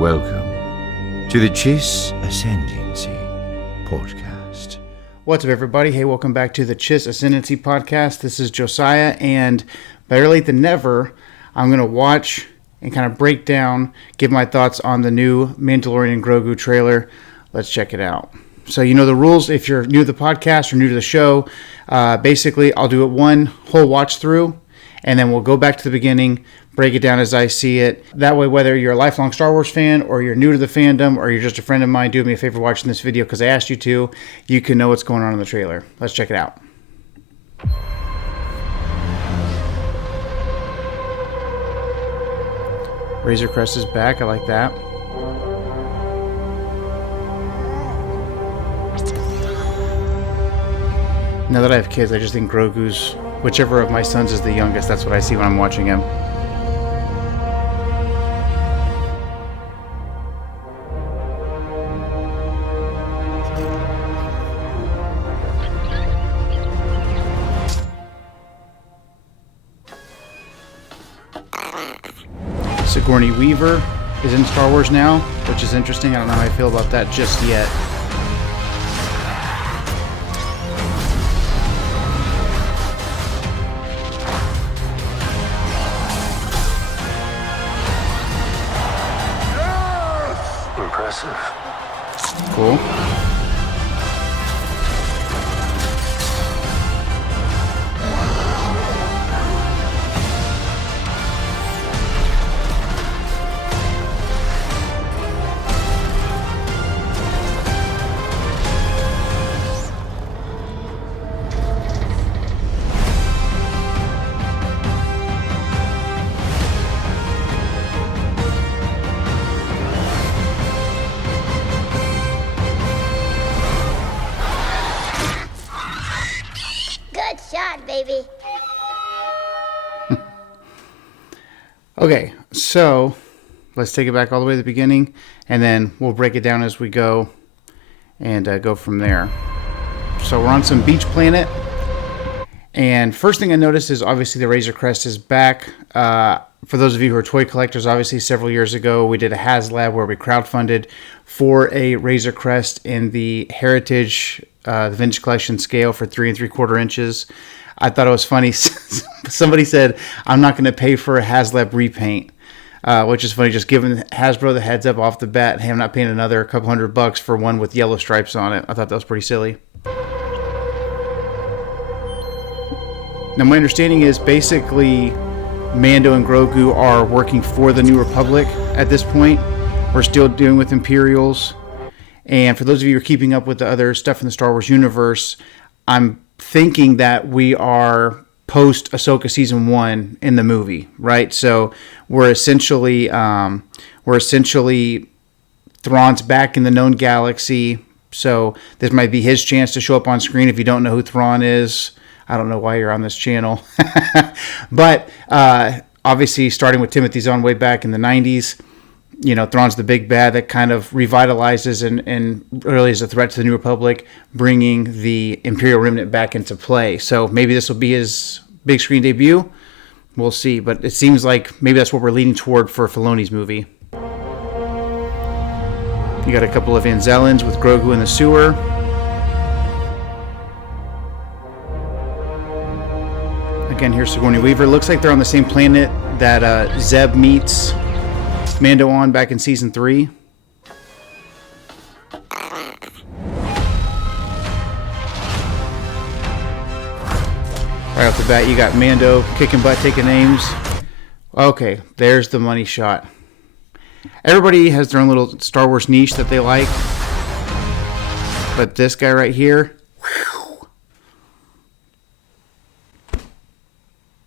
Welcome to the Chiss Ascendancy podcast. What's up, everybody? Hey, welcome back to the Chiss Ascendancy podcast. This is Josiah, and better late than never, I'm going to watch and kind of break down, give my thoughts on the new Mandalorian and Grogu trailer. Let's check it out. So you know the rules. If you're new to the podcast or new to the show, basically I'll do it one whole watch through, and then we'll go back to the beginning, break it down as I see it. That way, whether you're a lifelong Star Wars fan or you're new to the fandom or you're just a friend of mine, do me a favor watching this video because I asked you to. You can know what's going on in the trailer. Let's check it out. Razor Crest is back. I like that. Now that I have kids, I just think Grogu's, whichever of my sons is the youngest, that's what I see when I'm watching him. Sigourney Weaver is in Star Wars now, which is interesting. I don't know how I feel about that just yet. Impressive. Cool. Good shot, baby. Okay, so let's take it back all the way to the beginning, and then we'll break it down as we go and go from there. So we're on some beach planet, and first thing I noticed is obviously the Razor Crest is back. For those of you who are toy collectors, obviously several years ago we did a HasLab where we crowdfunded for a Razor Crest in the Heritage the Vintage Collection scale for 3 3/4 inches. I thought it was funny. Somebody said, I'm not going to pay for a HasLab repaint, which is funny, just giving Hasbro the heads up off the bat. Hey, I'm not paying another couple $100 for one with yellow stripes on it. I thought that was pretty silly. Now, my understanding is basically Mando and Grogu are working for the New Republic at this point. We're still dealing with Imperials. And for those of you who are keeping up with the other stuff in the Star Wars universe, I'm thinking that we are post Ahsoka season 1 in the movie, right? So we're essentially Thrawn's back in the known galaxy. So this might be his chance to show up on screen. If you don't know who Thrawn is, I don't know why you're on this channel. But obviously, starting with Timothy Zahn way back in the 90s, you know, Thrawn's the big bad that kind of revitalizes and really is a threat to the New Republic, bringing the Imperial Remnant back into play. So maybe this will be his big screen debut. We'll see. But it seems like maybe that's what we're leaning toward for Filoni's movie. You got a couple of Anzellans with Grogu in the sewer. Again, here's Sigourney Weaver. Looks like they're on the same planet that Zeb meets Mando on back in season 3. Right off the bat, you got Mando kicking butt, taking names. Okay, there's the money shot. Everybody has their own little Star Wars niche that they like. But this guy right here, whew,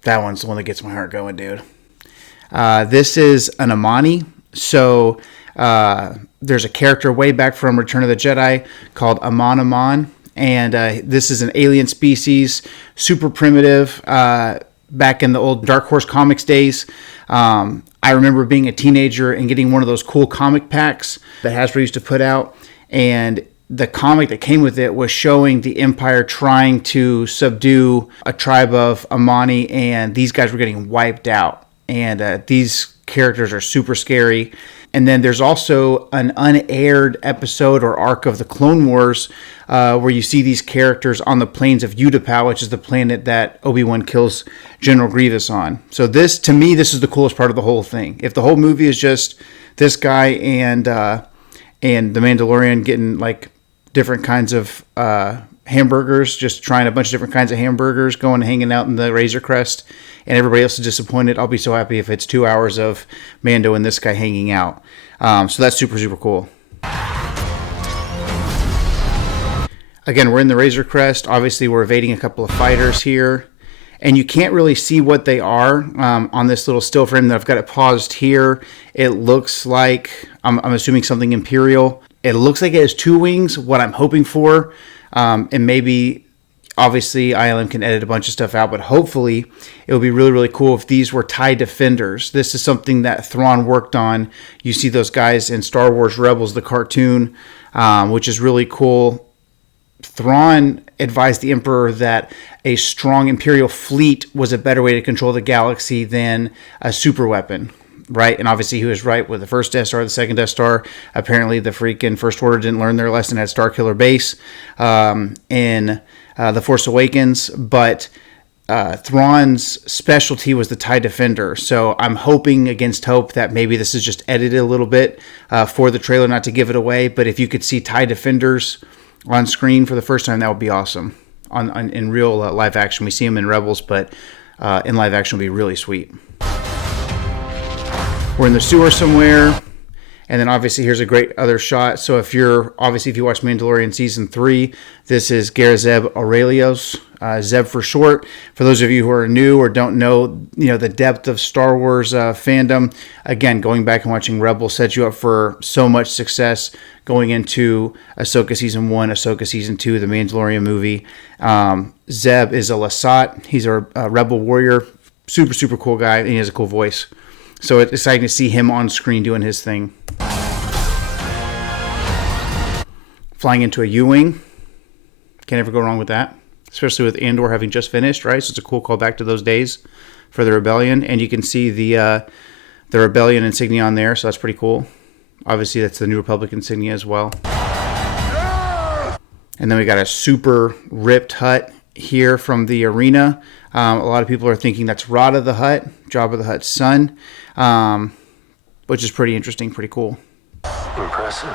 that one's the one that gets my heart going, dude. This is an Amani. So there's a character way back from Return of the Jedi called Amon. And this is an alien species, super primitive, back in the old Dark Horse Comics days. I remember being a teenager and getting one of those cool comic packs that Hasbro used to put out. And the comic that came with it was showing the Empire trying to subdue a tribe of Amani, and these guys were getting wiped out. And these characters are super scary. And then there's also an unaired episode or arc of the Clone Wars where you see these characters on the plains of Utapau, which is the planet that Obi-Wan kills General Grievous on. So this, to me, this is the coolest part of the whole thing. If the whole movie is just this guy and the Mandalorian getting like different kinds of hamburgers, just trying a bunch of different kinds of hamburgers, going and hanging out in the Razor Crest, and everybody else is disappointed, I'll be so happy if it's 2 hours of Mando and this guy hanging out. So that's super, super cool. Again, we're in the Razor Crest. Obviously, we're evading a couple of fighters here. And you can't really see what they are on this little still frame that I've got it paused here. It looks like, I'm assuming something Imperial. It looks like it has 2 wings, what I'm hoping for. And maybe, obviously, ILM can edit a bunch of stuff out, but hopefully it would be really, really cool if these were TIE Defenders. This is something that Thrawn worked on. You see those guys in Star Wars Rebels, the cartoon, which is really cool. Thrawn advised the Emperor that a strong Imperial fleet was a better way to control the galaxy than a super weapon, right? And obviously he was right with the first Death Star, the second Death Star. Apparently the freaking First Order didn't learn their lesson at Starkiller Base in The Force Awakens, but Thrawn's specialty was the TIE Defender. So I'm hoping against hope that maybe this is just edited a little bit for the trailer, not to give it away, but if you could see TIE Defenders on screen for the first time, that would be awesome. In real live action, we see them in Rebels, but in live action would be really sweet. We're in the sewer somewhere, and then obviously here's a great other shot. So if you watch Mandalorian season 3, this is Garazeb Aurelios, Zeb for short. For those of you who are new or don't know, the depth of Star Wars fandom, again, going back and watching Rebels sets you up for so much success going into Ahsoka Season 1, Ahsoka Season 2, the Mandalorian movie. Zeb is a Lasat. He's a rebel warrior. Super, super cool guy, and he has a cool voice. So it's exciting to see him on screen doing his thing. Flying into a U-Wing. Can't ever go wrong with that. Especially with Andor having just finished, right? So it's a cool callback to those days for the Rebellion. And you can see the Rebellion insignia on there, so that's pretty cool. Obviously, that's the New Republic insignia as well. And then we got a super ripped hut here from the arena. A lot of people are thinking that's Rada the Hutt, Jabba the Hutt's son, which is pretty interesting, pretty cool. Impressive.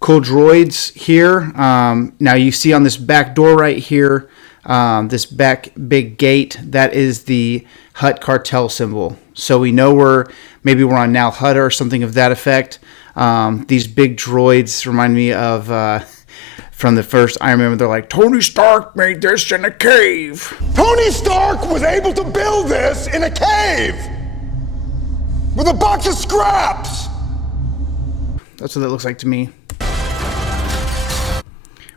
Cool droids here. Now you see on this back door right here, this back big gate, that is the Hutt cartel symbol. So we know maybe we're on Nal Hutta or something of that effect. These big droids remind me of from the first Iron Man. They're like, Tony Stark made this in a cave. Tony Stark was able to build this in a cave with a box of scraps. That's what that looks like to me.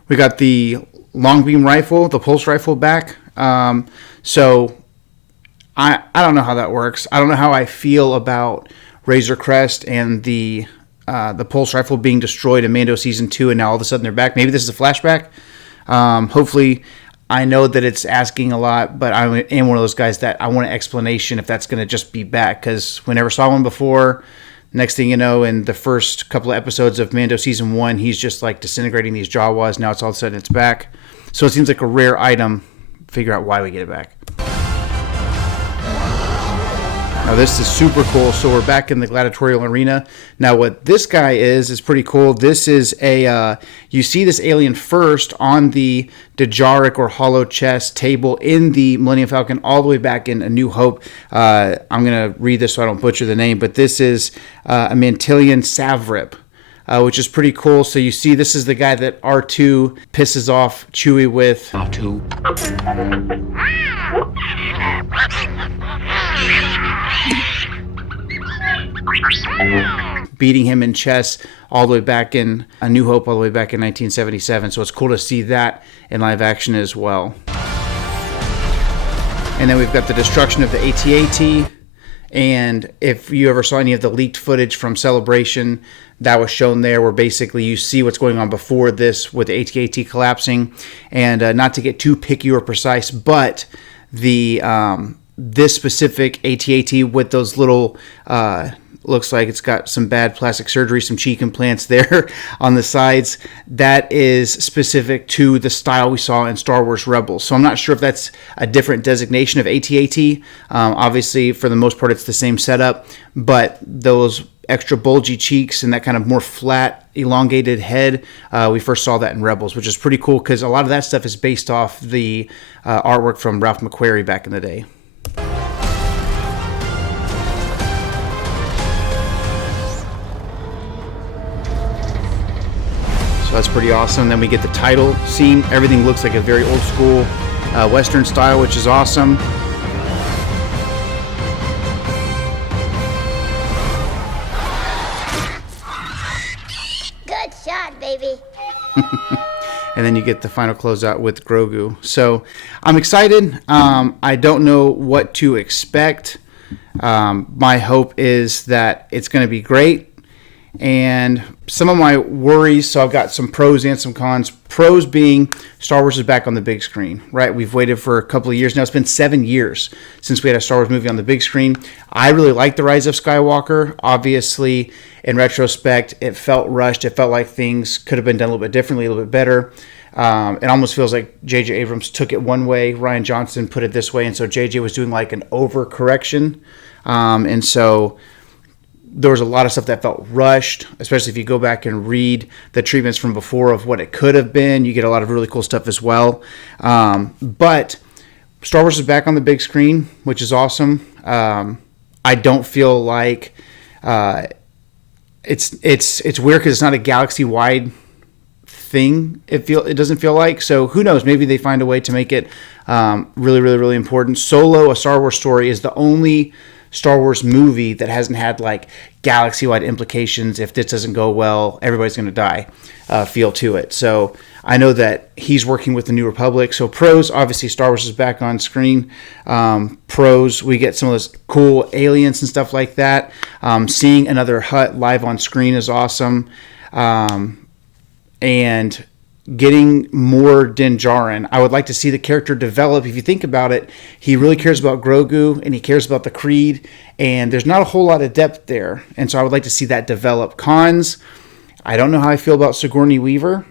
We got the long beam rifle, the pulse rifle back. So I don't know how that works. I don't know how I feel about Razor Crest and the pulse rifle being destroyed in Mando Season 2, and now all of a sudden they're back. Maybe this is a flashback. Hopefully, I know that it's asking a lot, but I am one of those guys that I want an explanation if that's going to just be back, because we never saw one before. Next thing you know, in the first couple of episodes of Mando Season 1, he's just like disintegrating these Jawas. Now it's all of a sudden it's back. So it seems like a rare item. Figure out why we get it back. Now this is super cool. So we're back in the gladiatorial arena. Now what this guy is pretty cool. This is you see this alien first on the Dejaric or hollow chest table in the Millennium Falcon all the way back in A New Hope. I'm going to read this so I don't butcher the name, but this is a Mantilian Savrip. Which is pretty cool. So you see, this is the guy that R2 pisses off Chewie with. R2. Beating him in chess all the way back in A New Hope, all the way back in 1977. So it's cool to see that in live action as well. And then we've got the destruction of the AT-AT. And if you ever saw any of the leaked footage from Celebration, that was shown there, where basically you see what's going on before this with the AT-AT collapsing. And not to get too picky or precise, but the this specific AT-AT with those little, looks like it's got some bad plastic surgery, some cheek implants there on the sides. That is specific to the style we saw in Star Wars Rebels. So I'm not sure if that's a different designation of AT-AT. Obviously, for the most part, it's the same setup, but those extra bulgy cheeks and that kind of more flat, elongated head, we first saw that in Rebels, which is pretty cool because a lot of that stuff is based off the artwork from Ralph McQuarrie back in the day. So that's pretty awesome. Then we get the title scene. Everything looks like a very old school Western style, which is awesome. Good shot, baby. And then you get the final closeout with Grogu. So I'm excited. I don't know what to expect. My hope is that it's going to be great. And some of my worries, so I've got some pros and some cons. Pros being Star Wars is back on the big screen, right? We've waited for a couple of years now. It's been 7 years since we had a Star Wars movie on the big screen. I really like The Rise of Skywalker. Obviously, in retrospect, it felt rushed. It felt like things could have been done a little bit differently, a little bit better. It almost feels like J.J. Abrams took it one way, Rian Johnson put it this way, and so J.J. was doing like an overcorrection. And so there was a lot of stuff that felt rushed, especially if you go back and read the treatments from before of what it could have been. You get a lot of really cool stuff as well. But Star Wars is back on the big screen, which is awesome. I don't feel like it's weird because it's not a galaxy-wide thing. It doesn't feel like. So who knows? Maybe they find a way to make it really, really, really important. Solo, a Star Wars story, is the only Star Wars movie that hasn't had like galaxy-wide implications. If this doesn't go well, everybody's going to die feel to it. So I know that he's working with the New Republic. So pros, obviously Star Wars is back on screen. Pros, we get some of those cool aliens and stuff like that. Seeing another Hutt live on screen is awesome. And getting more Din Djarin. I would like to see the character develop. If you think about it, he really cares about Grogu and he cares about the Creed, and there's not a whole lot of depth there. And so I would like to see that develop. Cons, I don't know how I feel about Sigourney Weaver.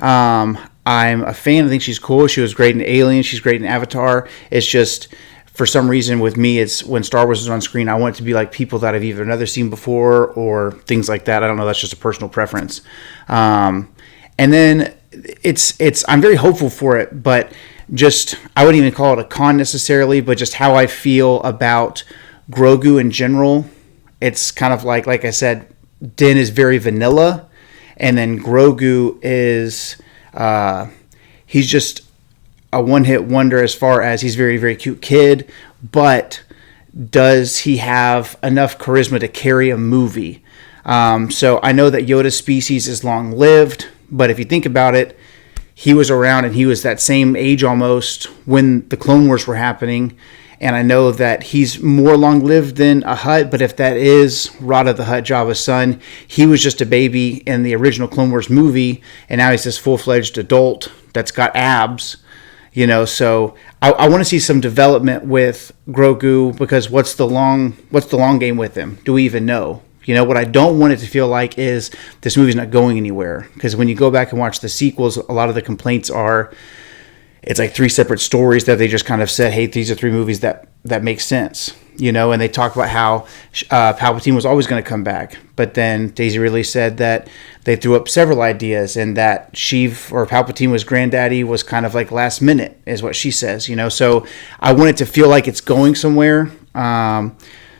I'm a fan. I think she's cool. She was great in Alien. She's great in Avatar. It's just, for some reason with me, it's when Star Wars is on screen, I want it to be like people that I've either never seen before or things like that. I don't know. That's just a personal preference. And then I'm very hopeful for it, but just, I wouldn't even call it a con necessarily, but just how I feel about Grogu in general. It's kind of like I said, Din is very vanilla, and then Grogu is, he's just a one-hit wonder as far as he's a very, very cute kid, but does he have enough charisma to carry a movie? So I know that Yoda's species is long-lived, but if you think about it, he was around and he was that same age almost when the Clone Wars were happening. And I know that he's more long-lived than a Hutt, but if that is Rada the Hutt, Jabba's son, he was just a baby in the original Clone Wars movie, and now he's this full-fledged adult that's got abs, so I want to see some development with Grogu, because what's the long game with him? Do we even know? What I don't want it to feel like is this movie's not going anywhere. Because when you go back and watch the sequels, a lot of the complaints are it's like 3 separate stories that they just kind of said, hey, these are 3 movies that make sense. And they talk about how Palpatine was always going to come back. But then Daisy Ridley said that they threw up several ideas, and that Sheev or Palpatine was granddaddy was kind of like last minute, is what she says. So I want it to feel like it's going somewhere.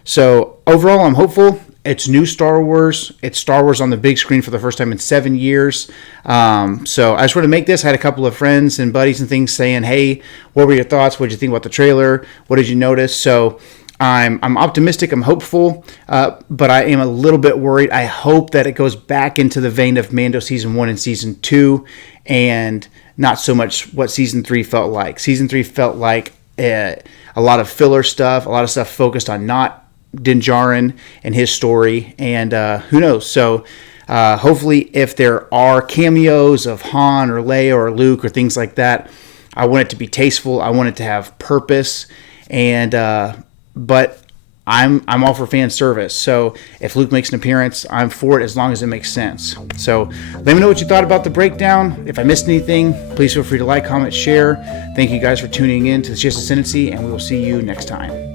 So overall, I'm hopeful. It's new Star Wars. It's Star Wars on the big screen for the first time in 7 years. So I just wanted to make this. I had a couple of friends and buddies and things saying, hey, what were your thoughts? What did you think about the trailer? What did you notice? So I'm optimistic. I'm hopeful. But I am a little bit worried. I hope that it goes back into the vein of Mando Season 1 and Season 2, and not so much what Season 3 felt like. Season 3 felt like a lot of filler stuff, a lot of stuff focused on not Din Djarin and his story, and who knows. So hopefully if there are cameos of Han or Leia or Luke or things like that, I want it to be tasteful. I want it to have purpose, And but I'm all for fan service. So if Luke makes an appearance, I'm for it as long as it makes sense. So let me know what you thought about the breakdown. If I missed anything, please feel free to like, comment, share. Thank you guys for tuning in to the Chiss Ascendancy, and we will see you next time.